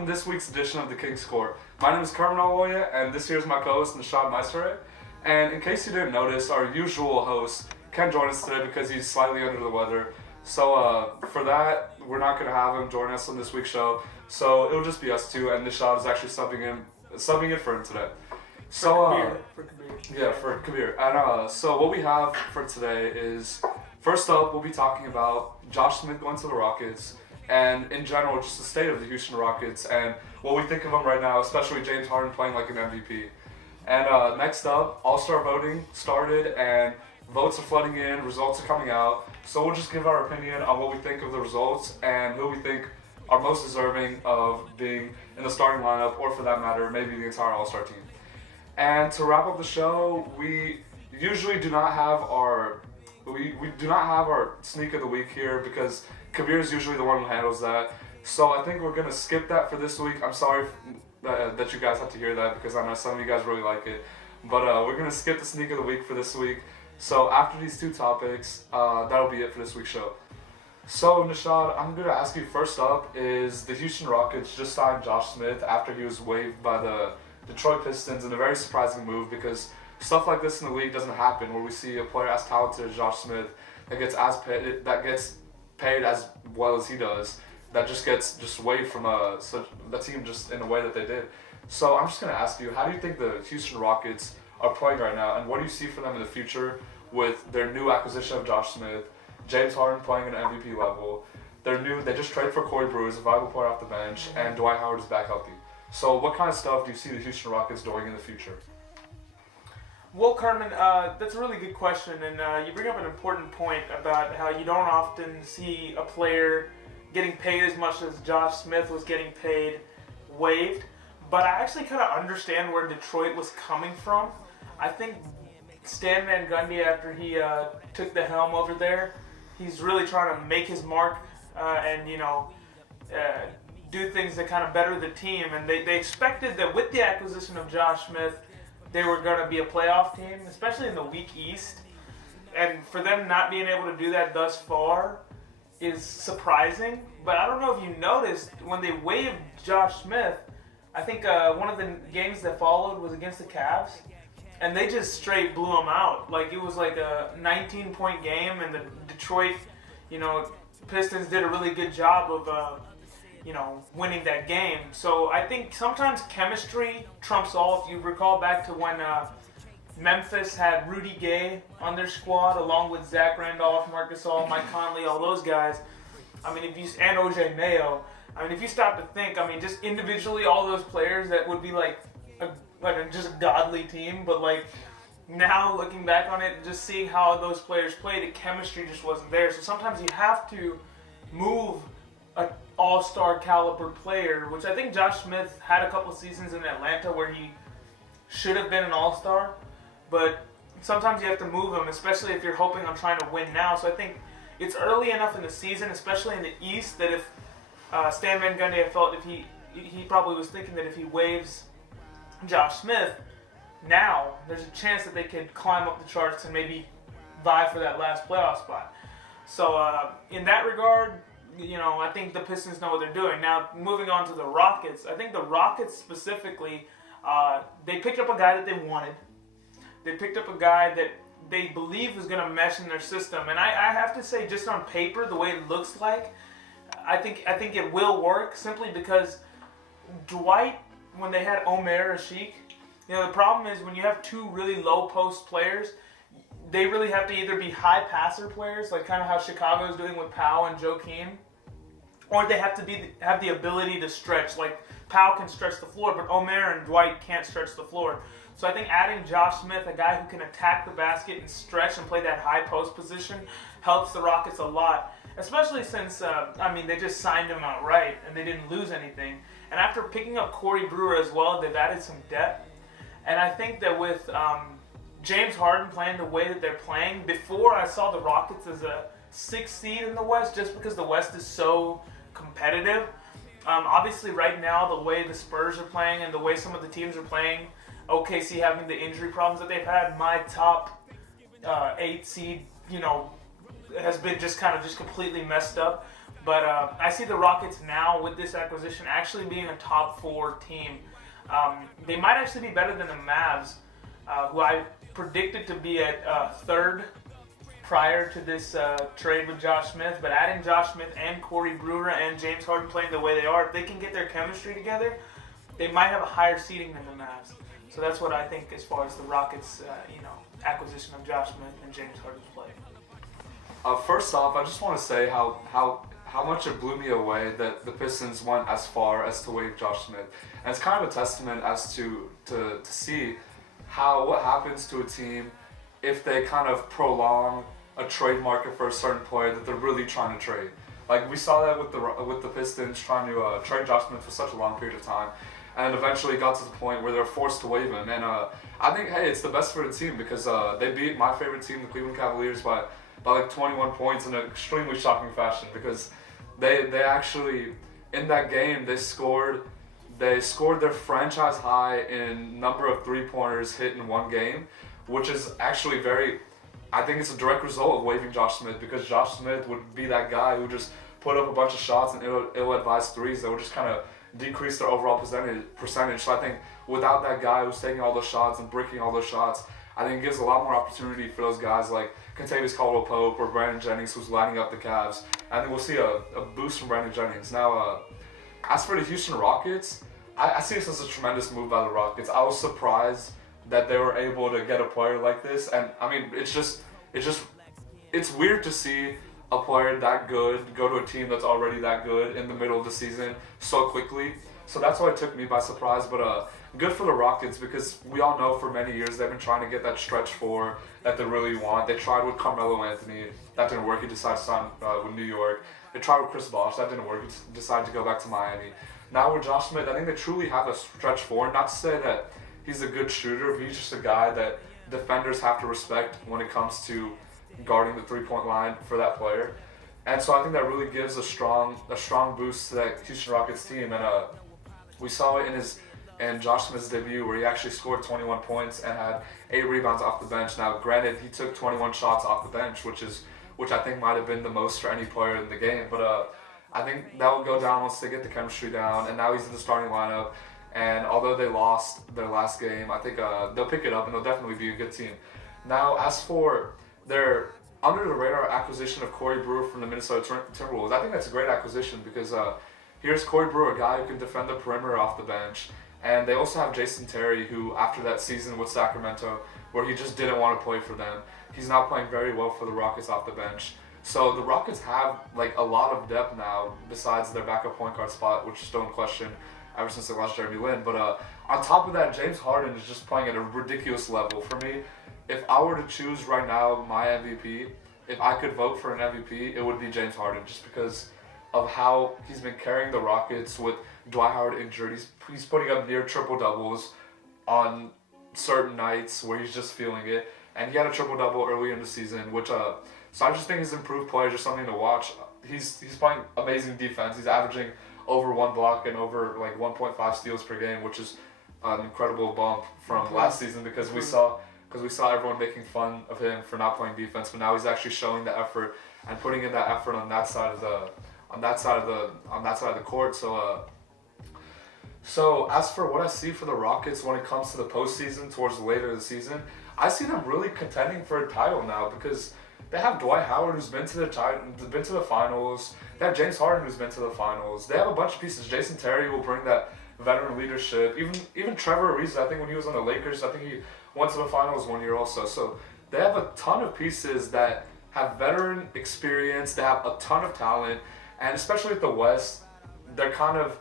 welcome to this week's edition of the King's Court. My name is Kerman, and this here is my co-host Nishad. And in case you didn't notice, our usual host can't join us today because he's slightly under the weather. So for that, we're not going to have him join us on this week's show. So it'll just be us two, and Nishad is actually subbing in for him today. So for Kabir. Yeah, for Kabir. And so what we have for today is, first up, we'll be talking about Josh Smith going to the Rockets, and in general, just the state of the Houston Rockets and what we think of them right now, especially James Harden playing like an MVP. And next up, All-Star voting started, and votes are flooding in, results are coming out. So we'll just give our opinion on what we think of the results and who we think are most deserving of being in the starting lineup, or for that matter, maybe the entire All-Star team. And to wrap up the show, we usually do not have our sneak of the week here because Kabir is usually the one who handles that. So I think we're gonna skip that for this week. I'm sorry that you guys have to hear that because I know some of you guys really like it. But we're gonna skip the sneak of the week for this week. So after these two topics, that'll be it for this week's show. So Nishad, I'm gonna ask you first up: is the Houston Rockets just signed Josh Smith after he was waived by the Detroit Pistons in a very surprising move, because stuff like this in the league doesn't happen where we see a player as talented as Josh Smith that gets paid as well as he does, that gets waived from the team just in a way that they did. So I'm just going to ask you, how do you think the Houston Rockets are playing right now, and what do you see for them in the future with their new acquisition of Josh Smith, James Harden playing at an MVP level, they just traded for Corey Brewer, a viable player off the bench, and Dwight Howard is back healthy. So what kind of stuff do you see the Houston Rockets doing in the future? Well, Kerman, that's a really good question, and you bring up an important point about how you don't often see a player getting paid as much as Josh Smith was getting paid waived. But I actually kind of understand where Detroit was coming from. I think Stan Van Gundy, after he took the helm over there, he's really trying to make his mark and do things that kind of better the team. And they expected that with the acquisition of Josh Smith, they were going to be a playoff team, especially in the weak East. And for them not being able to do that thus far is surprising. But I don't know if you noticed, when they waived Josh Smith, I think one of the games that followed was against the Cavs, and they just straight blew them out. Like, it was like a 19-point game, and the Detroit, Pistons did a really good job of winning that game. So I think sometimes chemistry trumps all. If you recall back to when Memphis had Rudy Gay on their squad, along with Zach Randolph, Marc Gasol, Mike Conley, all those guys. I mean, and OJ Mayo. I mean, if you stop to think, just individually, all those players, that would be like just a godly team. But like now, looking back on it, just seeing how those players played, the chemistry just wasn't there. So sometimes you have to move an all-star caliber player, which I think Josh Smith had a couple seasons in Atlanta where he should have been an all-star, but sometimes you have to move him, especially if you're hoping on trying to win now. So I think it's early enough in the season, especially in the East, that if Stan Van Gundy, I felt if he probably was thinking that if he waives Josh Smith now, there's a chance that they could climb up the charts and maybe vie for that last playoff spot. So in that regard, I think the Pistons know what they're doing. Now, moving on to the Rockets, I think the Rockets specifically, they picked up a guy that they wanted. They picked up a guy that they believe is going to mesh in their system. And I have to say, just on paper, the way it looks like, I think it will work, simply because Dwight, when they had Omer Asik, the problem is when you have two really low post players, they really have to either be high passer players, like kind of how Chicago is doing with Powell and Joakim, or they have to have the ability to stretch. Like Powell can stretch the floor, but Omer and Dwight can't stretch the floor. So I think adding Josh Smith, a guy who can attack the basket and stretch and play that high post position, helps the Rockets a lot. Especially since, they just signed him outright and they didn't lose anything. And after picking up Corey Brewer as well, they've added some depth. And I think that with James Harden playing the way that they're playing, before I saw the Rockets as a 6th seed in the West, just because the West is so competitive. Obviously right now, the way the Spurs are playing and the way some of the teams are playing, OKC having the injury problems that they've had, my top 8 seed, has been just completely messed up. But I see the Rockets now with this acquisition actually being a top 4 team. They might actually be better than the Mavs, who I predicted to be at 3rd prior to this trade with Josh Smith. But adding Josh Smith and Corey Brewer and James Harden playing the way they are, if they can get their chemistry together, they might have a higher seeding than the Mavs. So that's what I think as far as the Rockets, acquisition of Josh Smith and James Harden's play. First off, I just want to say how much it blew me away that the Pistons went as far as to waive Josh Smith. And it's kind of a testament as to see what happens to a team if they kind of prolong a trade market for a certain player that they're really trying to trade. Like we saw that with the Pistons trying to trade Josh Smith for such a long period of time, and eventually got to the point where they're forced to waive him. And I think, hey, it's the best for the team because they beat my favorite team, the Cleveland Cavaliers, by like 21 points in an extremely shocking fashion because they actually, in that game, they scored their franchise high in number of three-pointers hit in one game, which is actually I think it's a direct result of waiving Josh Smith because Josh Smith would be that guy who just put up a bunch of shots and ill-advised threes that would just kind of decrease their overall percentage. So I think without that guy who's taking all those shots and bricking all those shots, I think it gives a lot more opportunity for those guys like Kentavious Caldwell-Pope or Brandon Jennings who's lining up the Cavs. I think we'll see a boost from Brandon Jennings. Now, as for the Houston Rockets, I see this as a tremendous move by the Rockets. I was surprised that they were able to get a player like this, and I mean, it's weird to see a player that good go to a team that's already that good in the middle of the season so quickly. So that's why it took me by surprise, but good for the Rockets because we all know for many years they've been trying to get that stretch 4 that they really want. They tried with Carmelo Anthony, that didn't work, he decided to sign with New York. They tried with Chris Bosh, that didn't work, he decided to go back to Miami. Now with Josh Smith, I think they truly have a stretch 4, not to say that he's a good shooter, but he's just a guy that defenders have to respect when it comes to guarding the three-point line for that player. And so I think that really gives a strong boost to that Houston Rockets team. And we saw it in Josh Smith's debut where he actually scored 21 points and had 8 rebounds off the bench. Now, granted, he took 21 shots off the bench, which I think might have been the most for any player in the game. But I think that will go down once they get the chemistry down. And now he's in the starting lineup. And although they lost their last game, I think they'll pick it up and they'll definitely be a good team. Now, as for their under-the-radar acquisition of Corey Brewer from the Minnesota Timberwolves, I think that's a great acquisition because here's Corey Brewer, a guy who can defend the perimeter off the bench. And they also have Jason Terry, who after that season with Sacramento, where he just didn't want to play for them, he's now playing very well for the Rockets off the bench. So the Rockets have like a lot of depth now besides their backup point guard spot, which is still in question ever since they lost Jeremy Lin. But on top of that, James Harden is just playing at a ridiculous level. For me, if I were to choose right now my MVP, if I could vote for an MVP, it would be James Harden, just because of how he's been carrying the Rockets with Dwight Howard injured. He's putting up near triple-doubles on certain nights where he's just feeling it. And he had a triple-double early in the season, which so I just think his improved play is just something to watch. He's playing amazing defense. He's averaging over 1 block and over like 1.5 steals per game, which is an incredible bump from last season because we saw everyone making fun of him for not playing defense, but now he's actually showing the effort and putting in that effort on that side of the court. So as for what I see for the Rockets when it comes to the postseason towards later in the season, I see them really contending for a title now because they have Dwight Howard who's been to the finals. They have James Harden who's been to the finals. They have a bunch of pieces. Jason Terry will bring that veteran leadership. Even Trevor Ariza, I think when he was on the Lakers, I think he went to the finals one year also. So they have a ton of pieces that have veteran experience. They have a ton of talent, and especially at the West, they're kind of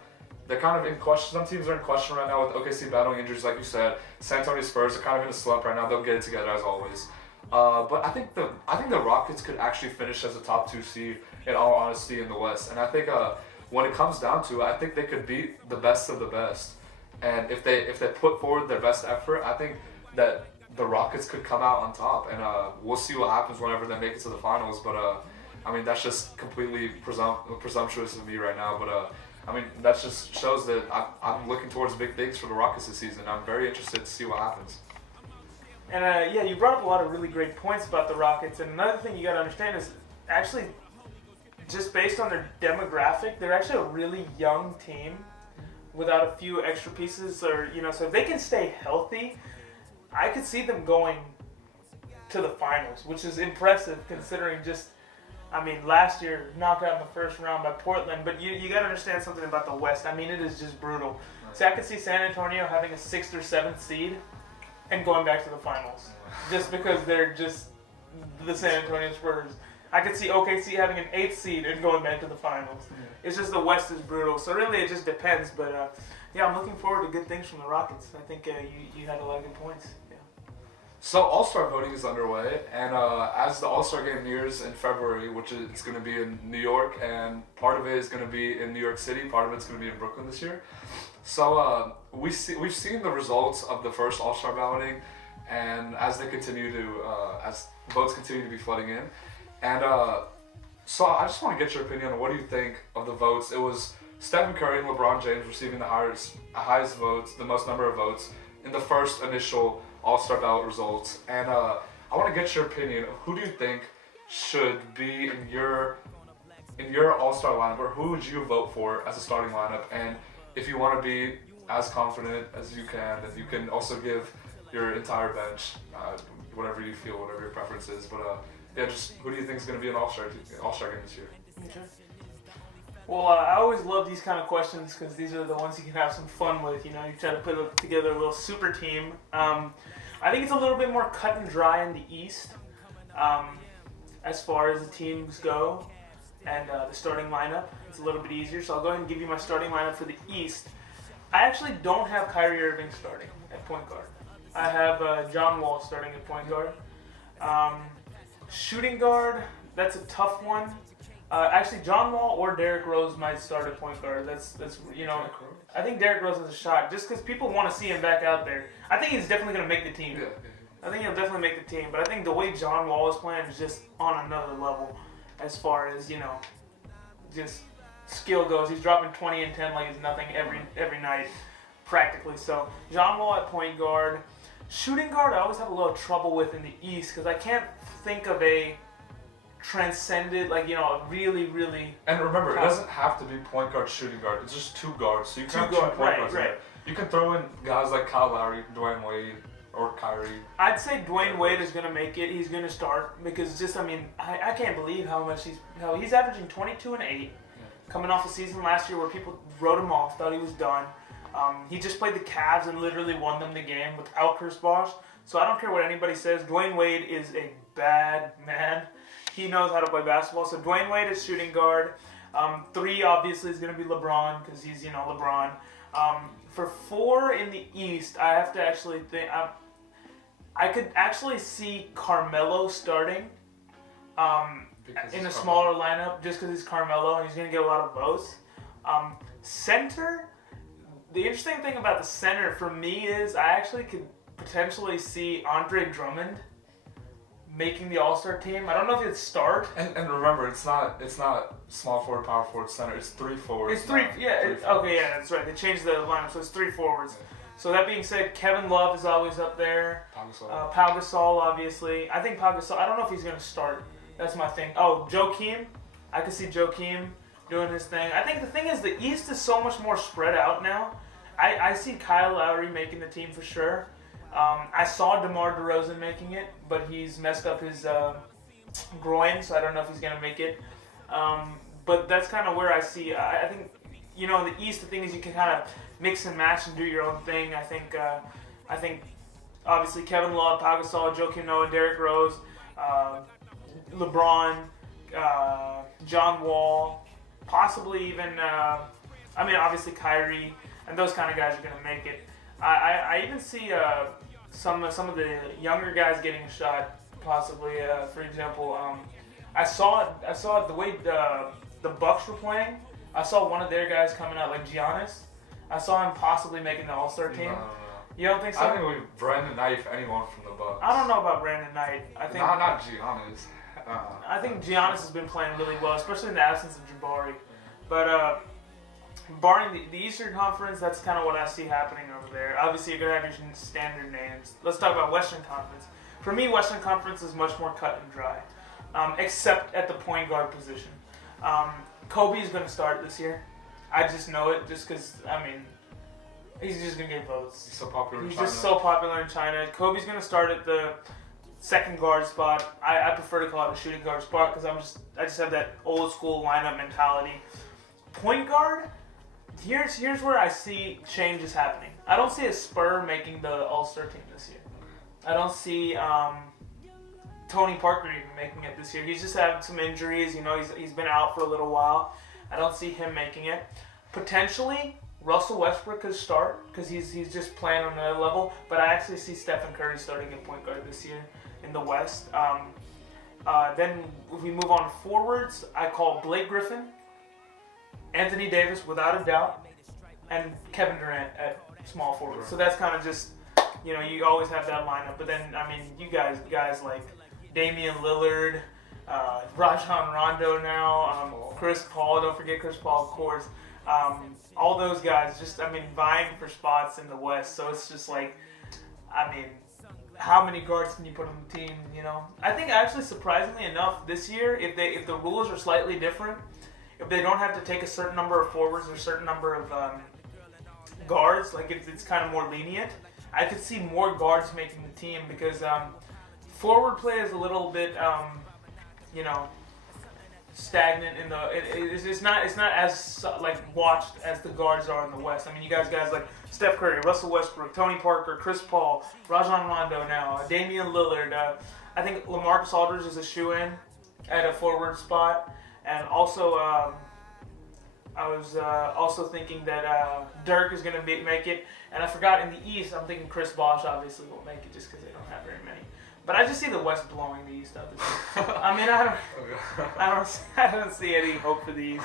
in question. Some teams are in question right now with OKC battling injuries, like you said. San Antonio Spurs are kind of in a slump right now. They'll get it together as always. But I think the Rockets could actually finish as a top 2 seed in all honesty in the West. And I think when it comes down to it, I think they could beat the best of the best. And if they put forward their best effort, I think that the Rockets could come out on top. And we'll see what happens whenever they make it to the finals. But I mean, that's just completely presumptuous of me right now. But I mean, that just shows that I'm looking towards big things for the Rockets this season. I'm very interested to see what happens. And yeah, you brought up a lot of really great points about the Rockets. And another thing you got to understand is actually just based on their demographic, they're actually a really young team without a few extra pieces, or so if they can stay healthy, I could see them going to the finals, which is impressive considering last year knocked out in the first round by Portland. But you got to understand something about the West. I mean, it is just brutal. See, I could see San Antonio having a 6th or 7th seed and going back to the finals, just because they're just the San Antonio Spurs. I could see OKC having an 8th seed and going back to the finals. It's just the West is brutal, so really it just depends. But I'm looking forward to good things from the Rockets. I think you had a lot of good points. Yeah. So All-Star voting is underway, and as the All-Star game nears in February, which it's going to be in New York, and part of it is going to be in New York City, part of it's going to be in Brooklyn this year. So we've seen the results of the first All-Star balloting, and as votes continue to be flooding in, and so I just want to get your opinion on what do you think of the votes. It was Stephen Curry and LeBron James receiving the highest votes, the most number of votes in the first initial All-Star ballot results, and I want to get your opinion of who do you think should be in your All-Star lineup, or who would you vote for as a starting lineup, and if you want to be as confident as you can also give your entire bench whatever you feel, whatever your preference is, but just who do you think is going to be an All-Star game this year? Okay. Well, I always love these kind of questions because these are the ones you can have some fun with. You try to put together a little super team. I think it's a little bit more cut and dry in the East as far as the teams go, and the starting lineup. It's a little bit easier, so I'll go ahead and give you my starting lineup for the East. I actually don't have Kyrie Irving starting at point guard. I have John Wall starting at point guard. Shooting guard, that's a tough one. Actually, John Wall or Derrick Rose might start at point guard. That's I think Derrick Rose has a shot just because people want to see him back out there. I think he's definitely going to make the team. Yeah. I think he'll definitely make the team, but I think the way John Wall is playing is just on another level as far as just skill goes. He's dropping 20 and 10 like it's nothing every night practically. So John Wall at point guard. Shooting guard, I always have a little trouble with in the East because I can't think of a transcended, really, really. And remember, it doesn't have to be point guard, shooting guard. It's just two guards. So you can have two point guards. Right. You can throw in guys like Kyle Lowry, Dwayne Wade, or Kyrie. I'd say Dwayne Wade is going to make it. He's going to start because I can't believe how he's averaging 22 and 8, coming off a season last year where people wrote him off, thought he was done. He just played the Cavs and literally won them the game without Chris Bosh. So I don't care what anybody says. Dwayne Wade is a bad man. He knows how to play basketball. So Dwayne Wade is shooting guard. 3 obviously is going to be LeBron because he's LeBron. For 4 in the East, I have to actually think. I could actually see Carmelo starting in a smaller lineup just because he's Carmelo and he's going to get a lot of votes. Center. The interesting thing about the center for me is I actually could potentially see Andre Drummond making the All-Star team. I don't know if he'd start. And remember, it's not small forward, power forward, center. It's 3 forwards. It's 3. Yeah. That's right. They changed the lineup, so it's 3 forwards. Yeah. So that being said, Kevin Love is always up there. Pau Gasol, obviously. I think Pau Gasol. I don't know if he's going to start. That's my thing. Oh, Joakim. I could see Joakim doing his thing. I think the thing is the East is so much more spread out now. I see Kyle Lowry making the team for sure. I saw DeMar DeRozan making it, but he's messed up his groin, so I don't know if he's going to make it. But that's kind of where I see. I think, in the East, the thing is you can kind of mix and match and do your own thing. I think obviously Kevin Love, Pau Gasol, Joakim Noah, Derrick Rose, LeBron, John Wall, possibly even, obviously Kyrie, and those kind of guys are going to make it. I even see some of the younger guys getting a shot, possibly. For example, I saw the way the Bucks were playing. I saw one of their guys coming out like Giannis. I saw him possibly making the All-Star team. No. You don't think so? I think we Brandon Knight, if anyone from the Bucks. I don't know about Brandon Knight. I think not Giannis. I think Giannis has been playing really well, especially in the absence of Jabari. But barring the Eastern Conference, that's kind of what I see happening over there. Obviously, you're going to have your standard names. Let's talk about Western Conference. For me, Western Conference is much more cut and dry, except at the point guard position. Kobe's going to start this year. I just know it just because, he's just going to get votes. He's so popular in He's China. just so popular in China. Kobe's going to start at the second guard spot. I prefer to call it a shooting guard spot because I just have that old school lineup mentality. Point guard, here's where I see changes happening. I don't see a Spur making the All-Star team this year. I don't see Tony Parker even making it this year. He's just had some injuries. He's been out for a little while. I don't see him making it. Potentially, Russell Westbrook could start because he's just playing on another level. But I actually see Stephen Curry starting at point guard this year in the West. Then if we move on to forwards, I call Blake Griffin, Anthony Davis without a doubt, and Kevin Durant at small forward. So that's kind of just, you always have that lineup. But then, you guys like Damian Lillard, Rajon Rondo now, Chris Paul, don't forget Chris Paul, of course. All those guys just, vying for spots in the West. So it's just like, how many guards can you put on the team, I think actually, surprisingly enough, this year, if the rules are slightly different, if they don't have to take a certain number of forwards or a certain number of guards, like if it's kind of more lenient, I could see more guards making the team because forward play is a little bit, stagnant in the. It's not as watched as the guards are in the West. You guys like Steph Curry, Russell Westbrook, Tony Parker, Chris Paul, Rajon Rondo now, Damian Lillard. I think LaMarcus Aldridge is a shoe-in at a forward spot, and also I was also thinking that Dirk is going to make it, and I forgot in the East. I'm thinking Chris Bosh obviously will make it just because they don't have very many. But I just see the West blowing the East up. I don't see any hope for the East,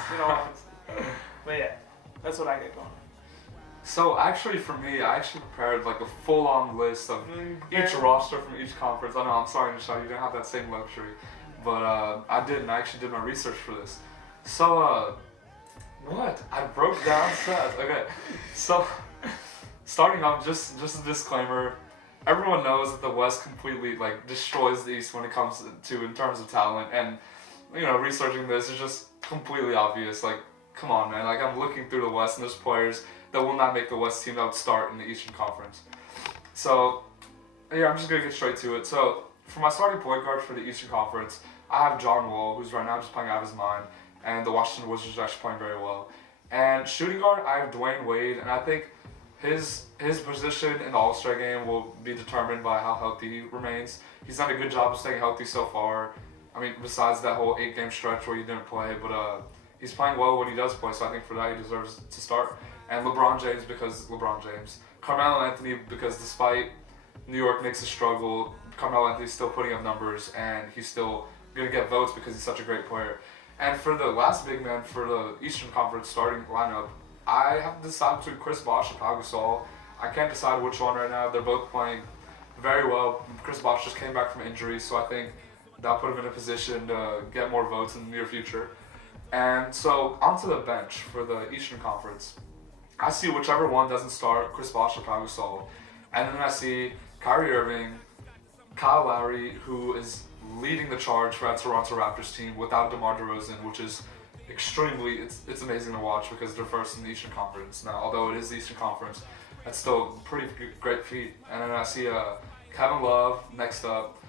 But yeah, that's what I get going. So actually, for me, I actually prepared like a full-on list of each roster from each conference. I know, I'm sorry, Nishad, you didn't have that same luxury, but I didn't. I actually did my research for this. So what? I broke down stats. Okay, so starting off, just a disclaimer. Everyone knows that the West completely destroys the East when it comes to in terms of talent, and researching this is just completely obvious. Come on, man. I'm looking through the West, and there's players that will not make the West team that would start in the Eastern Conference. So yeah, I'm just gonna get straight to it. So for my starting point guard for the Eastern Conference, I have John Wall, who's right now just playing out of his mind, and the Washington Wizards are actually playing very well. And shooting guard, I have Dwayne Wade, and I think his position in the All-Star game will be determined by how healthy he remains. He's done a good job of staying healthy so far. Besides that whole 8-game stretch where he didn't play, but he's playing well when he does play, so I think for that he deserves to start. And LeBron James because LeBron James. Carmelo Anthony because despite New York Knicks' struggle, Carmelo Anthony's still putting up numbers, and he's still going to get votes because he's such a great player. And for the last big man for the Eastern Conference starting lineup, I have to decide between Chris Bosh and Pau Gasol. I can't decide which one right now. They're both playing very well. Chris Bosh just came back from injury, so I think that'll put him in a position to get more votes in the near future. And so onto the bench for the Eastern Conference. I see whichever one doesn't start, Chris Bosh or Pau Gasol. And then I see Kyrie Irving, Kyle Lowry, who is leading the charge for that Toronto Raptors team without DeMar DeRozan, which is it's amazing to watch because they're first in the Eastern Conference. Now, although it is the Eastern Conference, that's still a pretty great feat. And then I see Kevin Love next up,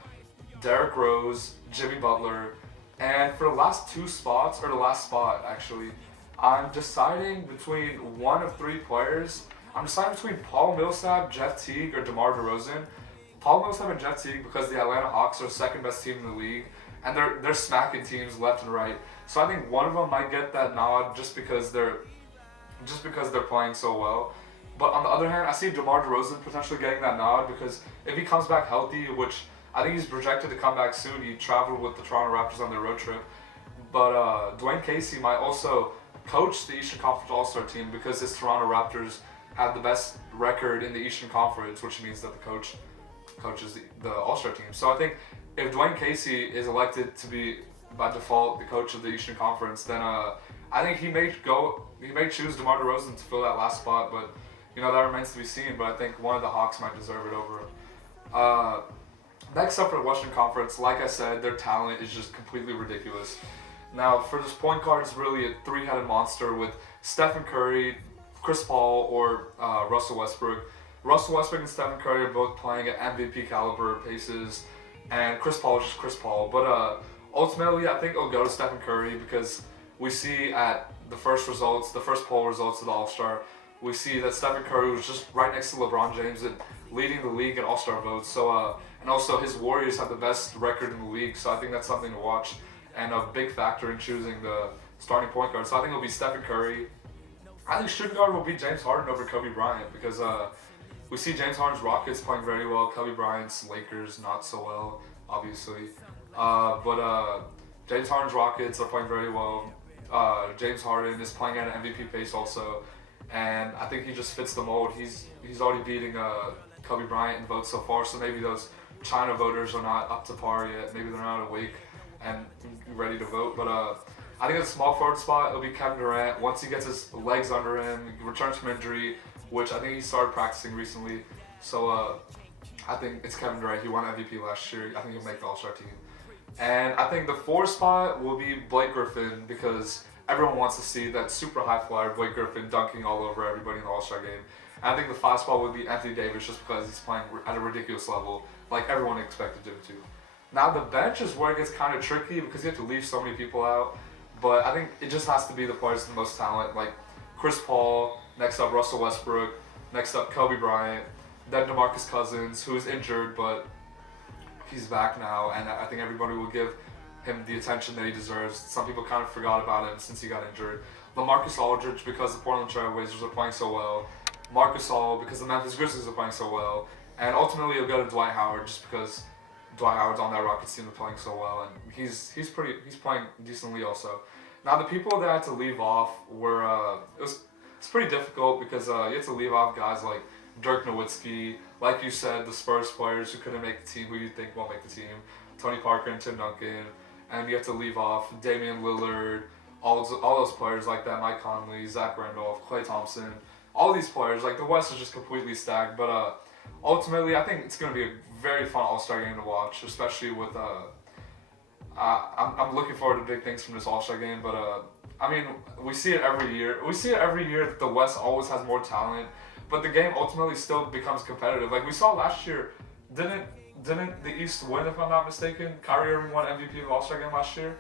Derrick Rose, Jimmy Butler, and for the last two spots, or the last spot actually, I'm deciding between one of three players. I'm deciding between Paul Millsap, Jeff Teague, or DeMar DeRozan. Paul Millsap and Jeff Teague because the Atlanta Hawks are second best team in the league, and they're smacking teams left and right. So I think one of them might get that nod just because they're playing so well. But on the other hand, I see DeMar DeRozan potentially getting that nod because if he comes back healthy, which I think he's projected to come back soon. He traveled with the Toronto Raptors on their road trip. But Dwayne Casey might also coach the Eastern Conference All-Star team because his Toronto Raptors have the best record in the Eastern Conference, which means that the coach coaches the All-Star team. So I think if Dwayne Casey is elected to be by default the coach of the Eastern Conference, then I think he may choose DeMar DeRozan to fill that last spot, but that remains to be seen. But I think one of the Hawks might deserve it over him. Next up for the Western Conference, like I said, their talent is just completely ridiculous. Now, for this point guard, it's really a three-headed monster with Stephen Curry, Chris Paul, or Russell Westbrook. Russell Westbrook and Stephen Curry are both playing at MVP caliber paces, and Chris Paul is just Chris Paul. But ultimately, I think it'll go to Stephen Curry because we see at the first poll results of the All-Star, we see that Stephen Curry was just right next to LeBron James and leading the league in All-Star votes. So, and also his Warriors have the best record in the league, so I think that's something to watch and a big factor in choosing the starting point guard. So I think it'll be Stephen Curry. I think shooting guard will be James Harden over Kobe Bryant because we see James Harden's Rockets playing very well, Kobe Bryant's Lakers not so well, obviously. But James Harden's Rockets are playing very well. James Harden is playing at an MVP pace also, and I think he just fits the mold. He's already beating Kobe Bryant in votes so far, so maybe those China voters are not up to par yet. Maybe they're not awake and ready to vote. But I think at the small forward spot, it'll be Kevin Durant. Once he gets his legs under him, returns from injury, which I think he started practicing recently. So I think it's Kevin Durant. He won MVP last year. I think he'll make the All-Star team. And I think the 4 spot will be Blake Griffin because everyone wants to see that super high flyer Blake Griffin dunking all over everybody in the All-Star game. And I think the 5 spot would be Anthony Davis just because he's playing at a ridiculous level, like everyone expected him to. Now the bench is where it gets kind of tricky because you have to leave so many people out. But I think it just has to be the players with the most talent, like Chris Paul, next up Russell Westbrook, next up Kobe Bryant, then DeMarcus Cousins, who is injured, but he's back now, and I think everybody will give him the attention that he deserves. Some people kind of forgot about him since he got injured. LaMarcus Aldridge because the Portland Trail Blazers are playing so well. Marcus All because the Memphis Grizzlies are playing so well. And ultimately he'll go to Dwight Howard just because Dwight Howard's on that Rockets team and playing so well, and he's playing decently also. Now the people that I had to leave off were it's pretty difficult because you had to leave off guys like Dirk Nowitzki, like you said, the Spurs players who couldn't make the team, who you think won't make the team, Tony Parker and Tim Duncan, and you have to leave off Damian Lillard, all those players like that, Mike Conley, Zach Randolph, Klay Thompson, all these players. Like the West is just completely stacked, but ultimately I think it's going to be a very fun All-Star game to watch, especially with I'm looking forward to big things from this All-Star game, but I mean, we see it every year. We see it every year that the West always has more talent, but the game ultimately still becomes competitive. Like we saw last year, didn't the East win, if I'm not mistaken? Kyrie Irving won MVP of the All-Star game last year.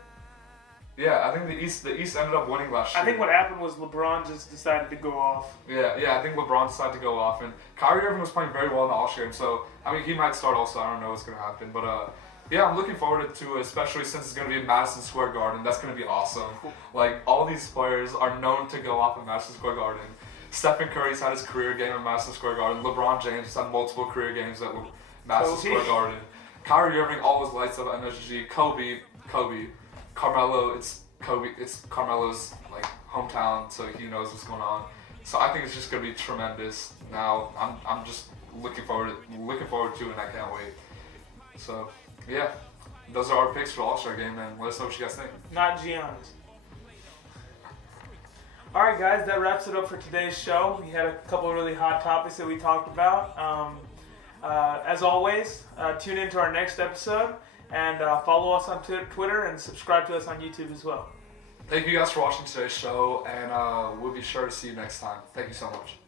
Yeah, I think the East ended up winning last year. I think what happened was LeBron just decided to go off. Yeah, I think LeBron decided to go off, and Kyrie Irving was playing very well in the All-Star game, so I mean he might start also. I don't know what's gonna happen, but yeah, I'm looking forward to it, especially since it's gonna be in Madison Square Garden. That's gonna be awesome. Like all these players are known to go off in Madison Square Garden. Stephen Curry's had his career game in Madison Square Garden. LeBron James has had multiple career games at Madison Square Garden. Kyrie Irving always lights up at MSG. Kobe, Carmelo. It's Carmelo's like hometown, so he knows what's going on. So I think it's just gonna be tremendous. Now I'm just looking forward to it, and I can't wait. So yeah, those are our picks for the All-Star game, and let us know what you guys think. Not Giannis. Alright guys, that wraps it up for today's show. We had a couple of really hot topics that we talked about. As always, tune in to our next episode, and follow us on Twitter and subscribe to us on YouTube as well. Thank you guys for watching today's show, and we'll be sure to see you next time. Thank you so much.